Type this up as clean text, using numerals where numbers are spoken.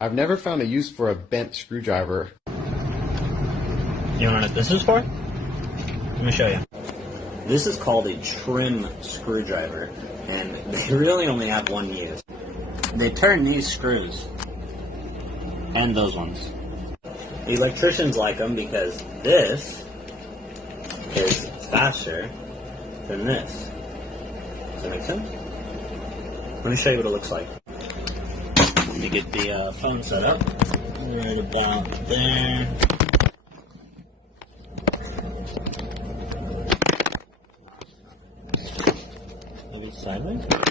I've never found a use for a bent screwdriver. You want to know what this is for? Let me show you. This is called a trim screwdriver, and they really only have one use. They turn these screws, and those ones. The electricians like them because this is faster than this. Does that make sense? Let me show you what it looks like. Let me get the phone set up. Right about there. Maybe sideways?